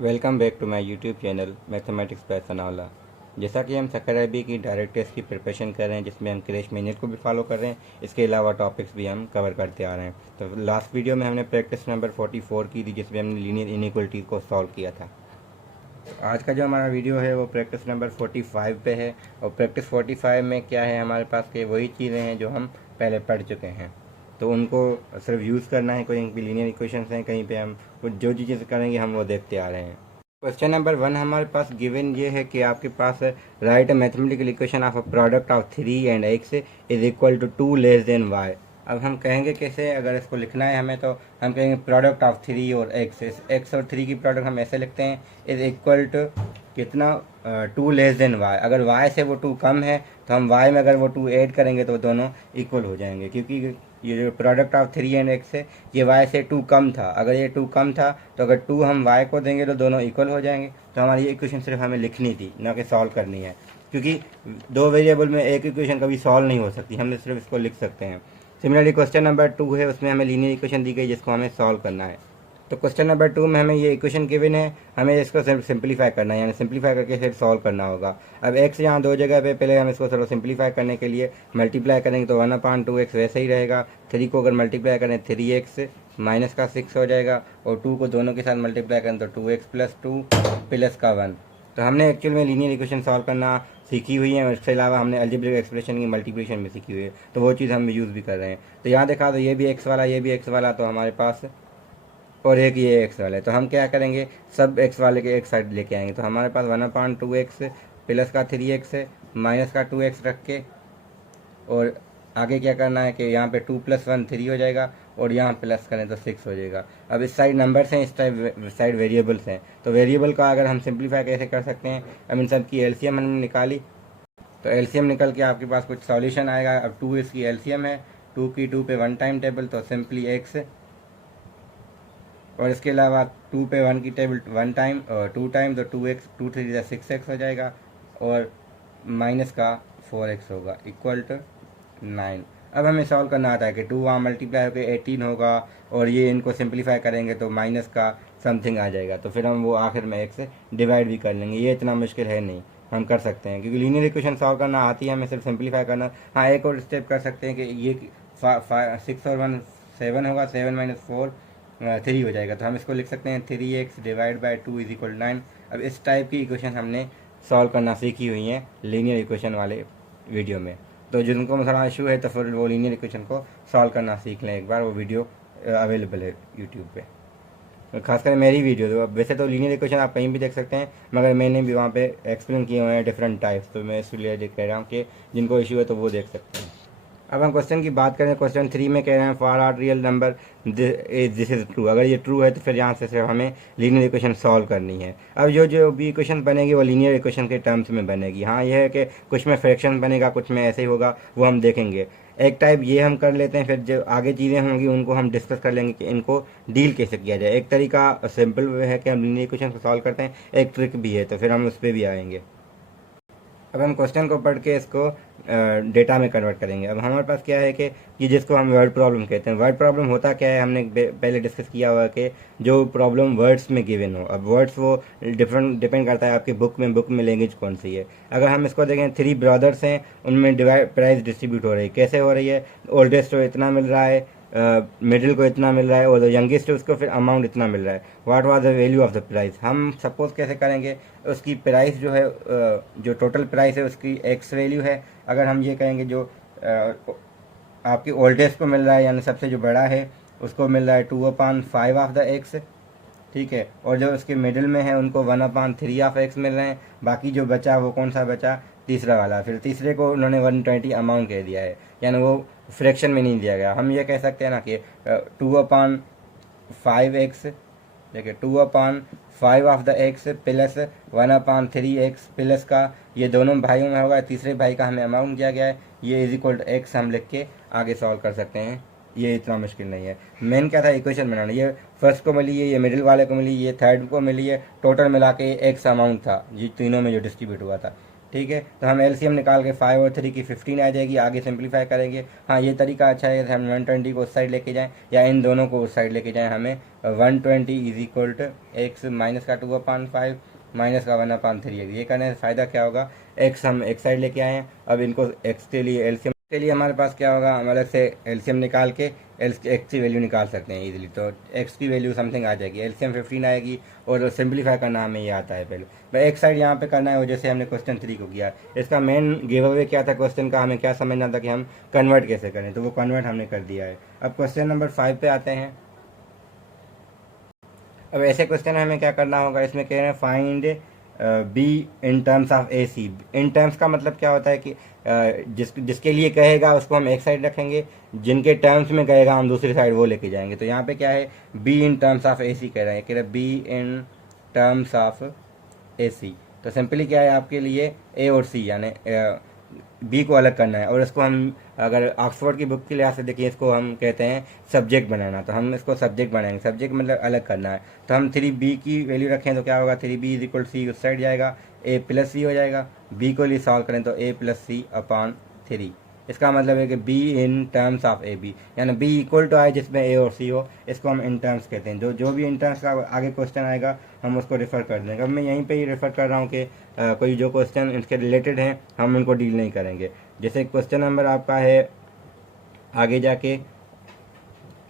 Welcome back to my YouTube channel mathematics by Sanaullah. जैसा कि हम सकर अरबी की डायरेक्ट टेस्ट की प्रिपरेशन कर रहे हैं, जिसमें हम क्रैश मेथड को भी फॉलो कर रहे हैं, इसके अलावा टॉपिक्स भी हम कवर करते आ रहे हैं। तो लास्ट वीडियो में हमने प्रैक्टिस नंबर 44 की थी, जिसमें हमने लीनियर इनइक्वलिटी को सॉल्व किया था। आज का जो हमारा वीडियो है वो प्रैक्टिस नंबर 45 पे है। और प्रैक्टिस 45 में क्या है, हमारे पास के वही चीज़ें हैं जो हम पहले पढ़ चुके हैं, तो उनको सिर्फ यूज़ करना है। कहीं पे लीनियर इक्वेशंस हैं, कहीं पे हम कुछ जो चीज़ें करेंगे हम वो देखते आ रहे हैं। क्वेश्चन नंबर 1 हमारे पास गिवन ये है कि आपके पास write a mathematical equation of a product of 3 and x is equal to 2 less than y। अब हम कहेंगे कैसे, अगर इसको लिखना है हमें, तो हम कहेंगे प्रोडक्ट ऑफ 3 और x। इस x और 3 की प्रोडक्ट हम ऐसे लिखते हैं, इज इक्वल टू कितना, 2 लेस देन y। अगर y से वो 2 कम है तो हम y में अगर वो 2 ऐड करेंगे तो दोनों इक्वल हो जाएंगे, क्योंकि ये जो प्रोडक्ट ऑफ 3 एंड x है ये y से 2 कम था। अगर ये 2 कम था तो अगर 2 हम y को देंगे तो दोनों इक्वल हो जाएंगे। तो हमारी ये इक्वेशन सिर्फ हमें लिखनी थी, ना कि सॉल्व करनी है, क्योंकि दो वेरिएबल में एक इक्वेशन कभी सॉल्व नहीं हो सकती, हमने सिर्फ इसको लिख सकते हैं। सिमिलरली क्वेश्चन नंबर 2 है, उसमें हमें लीनियर इक्वेशन दी गई जिसको हमें सॉल्व करना है। तो क्वेश्चन नंबर 2 में हमें ये इक्वेशन गिवन है, हमें इसको सिर्फ सिंप्लीफाई करना है, यानी सिंप्लीफाई करके फिर सॉल्व करना होगा। अब x यहाँ दो जगह पे, पहले हम इसको थोड़ा सिंप्लीफाई करने के लिए मल्टीप्लाई करेंगे तो 1/2x वैसे ही रहेगा। 3 को अगर मल्टीप्लाई करें 3x माइनस का 6 हो जाएगा, और 2 को दोनों के साथ मल्टीप्लाई करें तो 2x प्लस 2 प्लस का 1। तो हमने एक्चुअल में लीनियर इक्वेशन सॉल्व करना सीखी हुई है, और इसके अलावा हमने अलजेब्रिक एक्सप्रेशन की मल्टीप्लिकेशन भी सीखी हुई है, तो वो चीज़ हम यूज़ भी कर रहे हैं। तो यहाँ देखा तो ये भी x वाला, ये भी x वाला, तो हमारे पास और एक ये x वाला है। तो हम क्या करेंगे, सब x वाले के एक साइड लेके आएंगे। तो हमारे पास 1/2x प्लस का 3x है माइनस का 2x रख के, और आगे क्या करना है कि यहाँ पे 2 + 1 3 हो जाएगा, और यहाँ प्लस करें तो 6 हो जाएगा। अब इस साइड नंबर्स हैं, इस साइड वेरिएबल्स हैं, तो वेरिएबल का अगर हम सिंप्लीफाई कैसे कर सकते हैं। अब इन सब की एलसीएम हमने निकाली, तो एलसीएम निकल के आपके पास कुछ सॉल्यूशन आएगा। अब 2 इसकी एलसीएम है, 2 की 2 पे 1 टाइम टेबल, तो सिंपली x, और इसके अलावा 2 पे 1 की टेबल 1 टाइम और 2 टाइम, तो 2x 2 3 6x हो जाएगा, और माइनस का 4x होगा इक्वल टू 9। अब हमें सॉल्व करना आता है कि 2 वहाँ मल्टीप्लाई होकर 18 होगा, और ये इनको सिंप्लीफाई करेंगे तो माइनस का समथिंग आ जाएगा, तो फिर हम वो आखिर में x से डिवाइड भी कर लेंगे। ये इतना मुश्किल है नहीं, हम कर सकते हैं, क्योंकि लीनियर इक्वेशन सॉल्व करना आती है, हमें सिर्फ सिंप्लीफाई करना। हाँ, एक और स्टेप कर सकते हैं कि ये 6 और 1 7 होगा, 7 - 4 3 हो जाएगा, तो हम इसको लिख सकते हैं 3x divide by 2 is equal 9। अब इस टाइप की इक्वेशन हमने सॉल्व करना सीखी हुई हैं लीनियर इक्वेशन वाले वीडियो में। तो जिनको थोड़ा इशू है तो फिर वो लीनियर इक्वेशन को सॉल्व करना सीख लें एक बार, वो वीडियो अवेलेबल है यूट्यूब पे, खासकर मेरी वीडियो। तो वैसे तो लीनियर इक्वेशन आप कहीं भी देख सकते हैं, मगर मैंने भी वहाँ पे एक्सप्लेन किए हुए हैं डिफरेंट टाइप्स, तो मैं इसलिए कह रहा हूँ कि जिनको इशू है तो वो देख सकते हैं। अब हम क्वेश्चन की बात करें, क्वेश्चन 3 में कह रहे हैं for R real number this is true. अगर ये ट्रू है तो फिर यहाँ से सिर्फ हमें लीनियर इक्वेशन सॉल्व करनी है। अब जो भी इक्वेशन बनेगी वो लीनियर इक्वेशन के टर्म्स में बनेगी। हाँ, ये है कि कुछ में फ्रैक्शन बनेगा, कुछ में ऐसे ही होगा, वो हम देखेंगे। एक टाइप ये हम कर लेते हैं, फिर जो आगे चीज़ें होंगी उनको हम डिस्कस कर लेंगे कि इनको डील कैसे किया जाए। एक तरीका सिंपल वे है कि हम लीनियर इक्वेशन को सॉल्व करते हैं, एक ट्रिक भी है, तो फिर हम उस पर भी आएंगे। अब हम क्वेश्चन को पढ़ के इसको डेटा में कन्वर्ट करेंगे। अब हमारे पास क्या है कि ये जिसको हम वर्ड प्रॉब्लम कहते हैं, वर्ड प्रॉब्लम होता क्या है, हमने पहले डिस्कस किया हुआ कि जो प्रॉब्लम वर्ड्स में गिवन हो। अब वर्ड्स वो डिपेंड करता है आपकी बुक में लैंग्वेज कौन सी है। अगर हम इसको देखें, 3 ब्रदर्स हैं, उनमें प्राइस डिस्ट्रीब्यूट हो रही है। कैसे हो रही है, ओल्डेस्ट को इतना मिल रहा है, मिडिल को इतना मिल रहा है, और यंगेस्ट है उसको फिर अमाउंट इतना मिल रहा है। What was the value of the price. हम सपोज कैसे करेंगे, उसकी प्राइस जो है, जो टोटल प्राइस है उसकी एक्स वैल्यू है। अगर हम ये कहेंगे जो आपकी ओल्डेस्ट को मिल रहा है, यानी सबसे जो बड़ा है उसको मिल रहा है 2/5 ऑफ द एक्स, ठीक है, और जो उसके मिडिल में है उनको 1/3 ऑफ एक्स मिल रहे हैं। बाकी जो बचा वो कौन सा बचा, तीसरा वाला। फिर तीसरे को उन्होंने 120 अमाउंट कह दिया है, यानी वो फ्रैक्शन में नहीं दिया गया। हम ये कह सकते हैं ना कि 2/5x, देखिए 2/5 of the x plus 1/3x plus का, ये दोनों भाइयों में होगा, तीसरे भाई का हमें अमाउंट दिया गया है, ये इज इक्वल टू एक्स हम लिख के आगे सॉल्व कर सकते हैं। ये इतना मुश्किल नहीं है। मेन क्या था, इक्वेशन बनाना। ये फर्स्ट को मिली है, ये मिडिल वाले को मिली, ये थर्ड को मिली है, टोटल मिला के एक्स अमाउंट था ये तीनों में जो डिस्ट्रीब्यूट हुआ था। ठीक है। तो हम एलसीएम निकाल के 5 और 3 की 15 आ जाएगी, आगे सिंप्लीफाई करेंगे। हाँ ये तरीका अच्छा है, जैसे हम 120 को उस साइड लेके जाएं या इन दोनों को उस साइड लेके जाएं, हमें 120 is equal to x minus का 2/5 माइनस का 1/3। ये करने से फ़ायदा क्या होगा, एक्स हम एक साइड लेके आए हैं, अब इनको एक्स के लिए एलसीएम के लिए हमारे पास क्या होगा, हम अलग से एलसीएम निकाल के एक्स की वैल्यू निकाल सकते हैं इजीली। तो एक्स की वैल्यू समथिंग आ जाएगी, एलसीएम 15 आएगी, और सिंप्लीफाई करना हमें ये आता है। पहले भाई एक साइड यहाँ पे करना है, वो जैसे हमने क्वेश्चन 3 को किया। इसका मेन गिव अवे क्या था क्वेश्चन का, हमें क्या समझना था कि हम कन्वर्ट कैसे करें, तो वो कन्वर्ट हमने कर दिया है। अब क्वेश्चन नंबर 5 पे आते हैं। अब ऐसे क्वेश्चन हमें क्या करना होगा, इसमें कह रहे हैं find B in terms of A C. In terms का मतलब क्या होता है कि जिसके लिए कहेगा उसको हम एक साइड रखेंगे, जिनके टर्म्स में कहेगा हम दूसरी साइड वो लेके जाएंगे। तो यहाँ पे क्या है, B in terms of A सी कह रहे हैं, कह रहे हैं B in terms of A सी। तो सिंपली क्या है, आपके लिए ए और सी यानी बी को अलग करना है, और इसको हम अगर ऑक्सफोर्ड की बुक के लिहाज से देखिए, इसको हम कहते हैं सब्जेक्ट बनाना। तो हम इसको सब्जेक्ट बनाएंगे, सब्जेक्ट मतलब अलग करना है। तो हम 3b की वैल्यू रखें तो क्या होगा, 3b इज इक्वल सी उस साइड जाएगा, a प्लस सी हो जाएगा। b को लिए सॉल्व करें तो a प्लस सी अपॉन 3। इसका मतलब है कि b in terms of A B, यानी b इक्वल टू आए जिसमें a और c हो, इसको हम इन टर्म्स कहते हैं। जो भी इन टर्म्स का आगे क्वेश्चन आएगा हम उसको रेफर कर देंगे। अब मैं यहीं पे ही रेफर कर रहा हूँ कि कोई जो क्वेश्चन इसके रिलेटेड हैं हम उनको डील नहीं करेंगे। जैसे क्वेश्चन नंबर आपका है आगे जाके,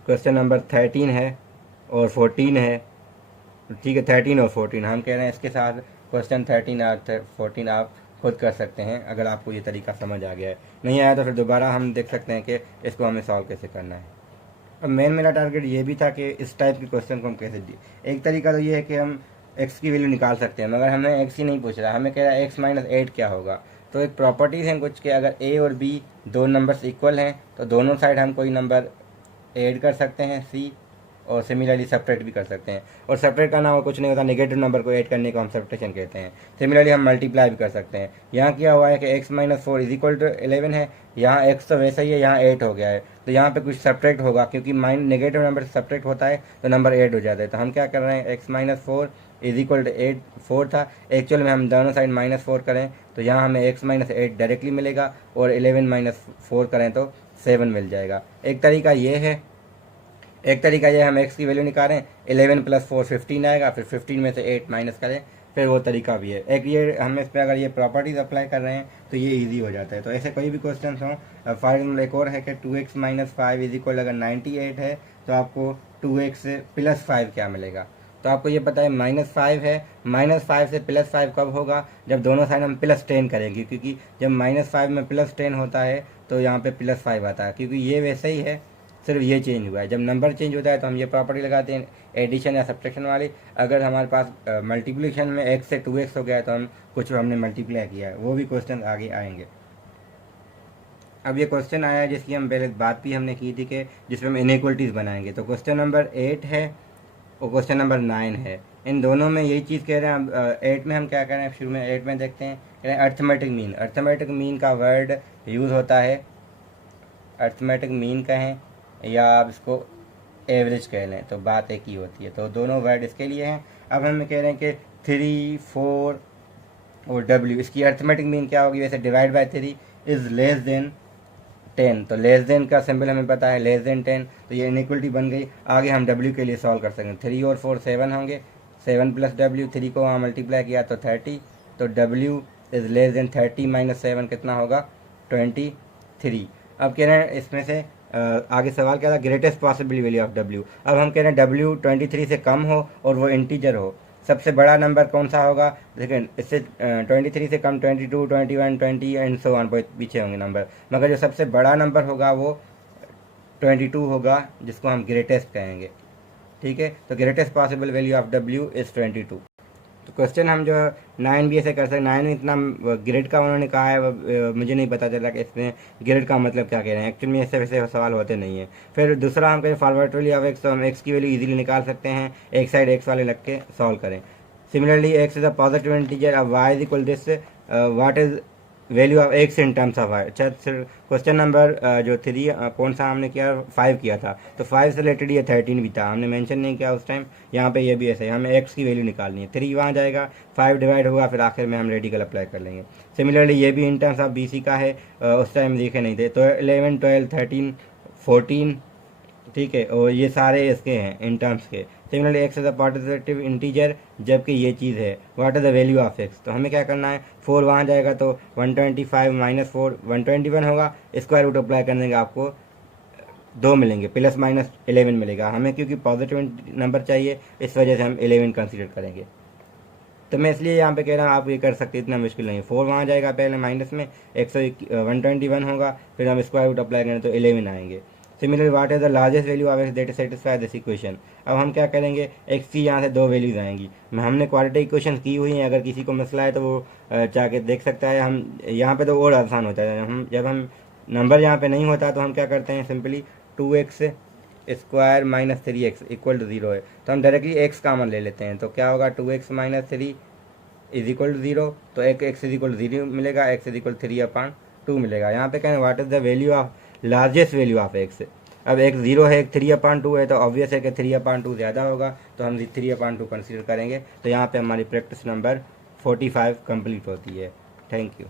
क्वेश्चन नंबर 13 है और 14 है, ठीक है, 13 और 14 हम कह रहे हैं इसके साथ क्वेश्चन 13 और 14 आप खुद कर सकते हैं, अगर आपको ये तरीका समझ आ गया है। नहीं आया तो फिर दोबारा हम देख सकते हैं कि इसको हमें सॉल्व कैसे करना है। अब मेरा टारगेट ये भी था कि इस टाइप के क्वेश्चन को हम कैसे दिए। एक तरीका तो ये है कि हम एक्स की वैल्यू निकाल सकते हैं, मगर हमें एक्स ही नहीं पूछ रहा, हमें कह रहा है एक्स माइनस 8 क्या होगा। तो एक प्रॉपर्टीज़ हैं कुछ के, अगर ए और बी दो नंबर्स इक्वल हैं तो दोनों साइड हम कोई नंबर ऐड कर सकते हैं सी, और सिमिलरली सेपरेट भी कर सकते हैं। और सेपरेट करना वो कुछ नहीं होता, नेगेटिव नंबर को ऐड करने को हम सेपरेशन कहते हैं। सिमिलरली हम मल्टीप्लाई भी कर सकते हैं। यहाँ क्या हुआ है कि x minus 4 is equal to 11 है, यहाँ x तो वैसा ही है, यहाँ 8 हो गया है, तो यहाँ पे कुछ सेपरेट होगा, क्योंकि नेगेटिव नंबर से सेपरेट होता है तो नंबर 8 हो जाता है। तो हम क्या कर रहे हैं, x minus 4 is equal to 8 4 था, एक्चुअल में हम दोनों साइड -4 करें तो यहाँ हमें x माइनस 8 डायरेक्टली मिलेगा, और 11 माइनस 4 करें तो 7 मिल जाएगा। एक तरीका ये है, एक तरीका ये हम x की वैल्यू निकालें, 11 प्लस 4 15 आएगा, फिर 15 में से 8 माइनस करें, फिर वो तरीका भी है। एक ये हम इस पर अगर ये प्रॉपर्टीज अप्लाई कर रहे हैं तो ये इजी हो जाता है। तो ऐसे कोई भी क्वेश्चन हों, फॉर एग्जाम्पल एक और है कि 2x माइनस 5 इज इक्वल, अगर 98 है तो आपको 2x प्लस 5 क्या मिलेगा। तो आपको ये पता है -5 है, -5 से +5 कब होगा, जब दोनों साइड हम +10 करेंगे, क्योंकि जब -5 में +10 होता है तो यहाँ पे +5 आता है, क्योंकि ये वैसे ही है, सिर्फ ये चेंज हुआ है। जब नंबर चेंज होता है तो हम ये प्रॉपर्टी लगाते हैं एडिशन या सब्ट्रैक्शन वाली। अगर हमारे पास मल्टीप्लिकेशन में x से 2x हो गया है तो हम कुछ हमने मल्टीप्लाई किया है, वो भी क्वेश्चन आगे आएंगे। अब ये क्वेश्चन आया है जिसकी हम पहले बात भी हमने की थी कि जिसमें हम इनइक्वलिटीज़ बनाएंगे। तो क्वेश्चन नंबर 8 है और क्वेश्चन नंबर 9 है, इन दोनों में यही चीज़ कह रहे हैं। अब 8 में हम क्या कह रहे हैं, शुरू में 8 में देखते हैं, कह रहे हैं अर्थमेटिक मीन। अर्थमेटिक मीन का वर्ड यूज़ होता है, अर्थमेटिक मीन कहें या आप इसको एवरेज कह लें तो बात एक ही होती है। तो दोनों वर्ड इसके लिए हैं। अब हम कह रहे हैं कि 3 4 और w, इसकी अर्थमेटिक मीन क्या होगी, वैसे divide by 3 is less than 10। तो लेस देन का सिंबल हमें पता है, लेस देन 10, तो ये इनइक्वलिटी बन गई। आगे हम w के लिए सॉल्व कर सकेंगे, 3 और 4 7 होंगे, 7 प्लस w, 3 को वहाँ मल्टीप्लाई किया तो 30, तो w is less than 30 minus 7 कितना होगा 23। अब कह रहे हैं इसमें से आगे सवाल क्या था, greatest possible value of w। अब हम कह रहे हैं w 23 से कम हो और वो इंटीजर हो। सबसे बड़ा नंबर कौन सा होगा, देखिए इससे 23 से कम 22 21 20 एंड सो ऑन पीछे होंगे नंबर, मगर जो सबसे बड़ा नंबर होगा वो 22 होगा, जिसको हम ग्रेटेस्ट कहेंगे। ठीक है, तो greatest possible value of w is 22। तो क्वेश्चन हम जो 9 भी ऐसे कर सकते हैं। 9 में इतना ग्रेड का उन्होंने कहा है, मुझे नहीं पता चला कि इसमें ग्रेड का मतलब क्या कह रहे हैं। एक्चुअली में ऐसे वैसे सवाल होते नहीं है। फिर दूसरा हम कहें फॉरवर्डली ऑफ एक्स, तो हम एक्स की वैल्यू इजीली निकाल सकते हैं, एक साइड एक्स वाले लग के सॉल्व करें। Similarly x is a positive integer, अब y is equal this, what is value of x in terms of y. अच्छा क्वेश्चन नंबर जो 3 कौन सा हमने किया, 5 किया था, तो 5 से रिलेटेड ये 13 भी था, हमने मेंशन नहीं किया उस टाइम। यहाँ पे ये भी ऐसे है, हमें एक्स की वैल्यू निकालनी है, 3 वहाँ जाएगा, 5 डिवाइड होगा, फिर आखिर में हम रेडिकल अप्लाई कर लेंगे। सिमिलरली ये भी इन टर्म्स ऑफ BC का है, उस टाइम देखे नहीं थे, तो 11 12 13 14, ठीक है, और ये सारे इसके हैं इन टर्म्स के। Similarly x is a positive integer, जबकि ये चीज़ है what is the value of x, तो हमें क्या करना है, 4 वहाँ जाएगा तो 125 माइनस 4 121 होगा, स्क्वायर रूट अप्लाई करने के आपको 2 मिलेंगे, प्लस माइनस 11 मिलेगा हमें, क्योंकि पॉजिटिव नंबर चाहिए, इस वजह से हम 11 कंसिडर करेंगे। तो मैं इसलिए यहाँ पे कह रहा हूँ आप ये कर सकते हैं, इतना मुश्किल नहीं है। 4 वहाँ जाएगा पहले माइनस में, 121 होगा, फिर हम स्क्वायर रूट अप्लाई करें तो 11 आएंगे। Similarly what is the largest value of x that satisfy this equation. अब हम क्या करेंगे, एक्स की यहाँ से 2 वैल्यूज आएंगी, हमने क्वाड्रेटिक इक्वेशन की हुई हैं, अगर किसी को मसला है तो वो जाके देख सकता है। हम यहाँ पे तो और आसान होता है, हम जब हम नंबर यहाँ पे नहीं होता तो हम क्या करते हैं, simply 2x square minus 3x equal to 0 है, तो हम डायरेक्टली x कॉमन ले लेते हैं, तो क्या होगा 2x minus 3 is equal to 0, तो एक x इज इक्वल टू 0 मिलेगा, x इज इक्वल 3/2 मिलेगा। यहाँ पे कहें what is the value of largest value of x। अब एक 0 है, एक 3/2 है, तो ऑब्वियस है कि 3/2 ज़्यादा होगा, तो हम 3/2 कंसिडर करेंगे। तो यहाँ पे हमारी प्रैक्टिस नंबर 45 कंप्लीट होती है। Thank you.